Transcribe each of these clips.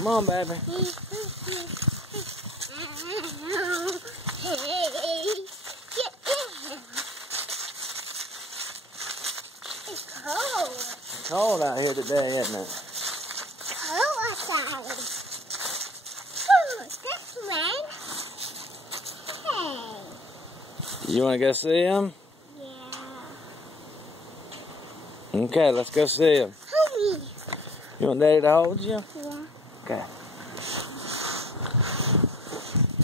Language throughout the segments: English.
Come on, baby. It's cold. It's cold out here today, isn't it? Cold outside. Ooh, this rain. Hey. You want to go see him? Yeah. Okay, let's go see him. Hold me. You want Daddy to hold you? Yeah. Okay.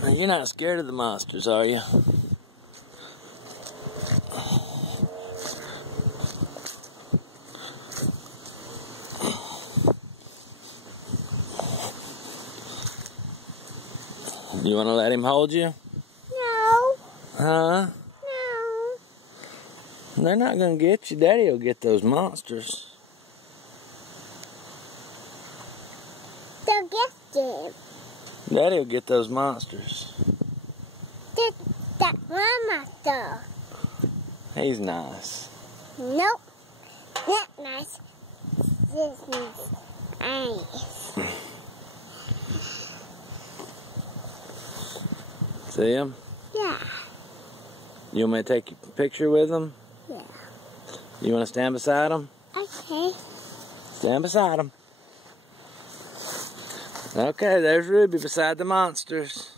Now, you're not scared of the monsters, are you? You want to let him hold you? No. Huh? No. They're not going to get you. Daddy will get those monsters. They'll get them. Daddy will get those monsters. That mama though. He's nice. Nope. Not nice. This is nice. See him? Yeah. You want me to take a picture with him? Yeah. You want to stand beside him? Okay. Stand beside him. Okay, there's Ruby beside the monsters.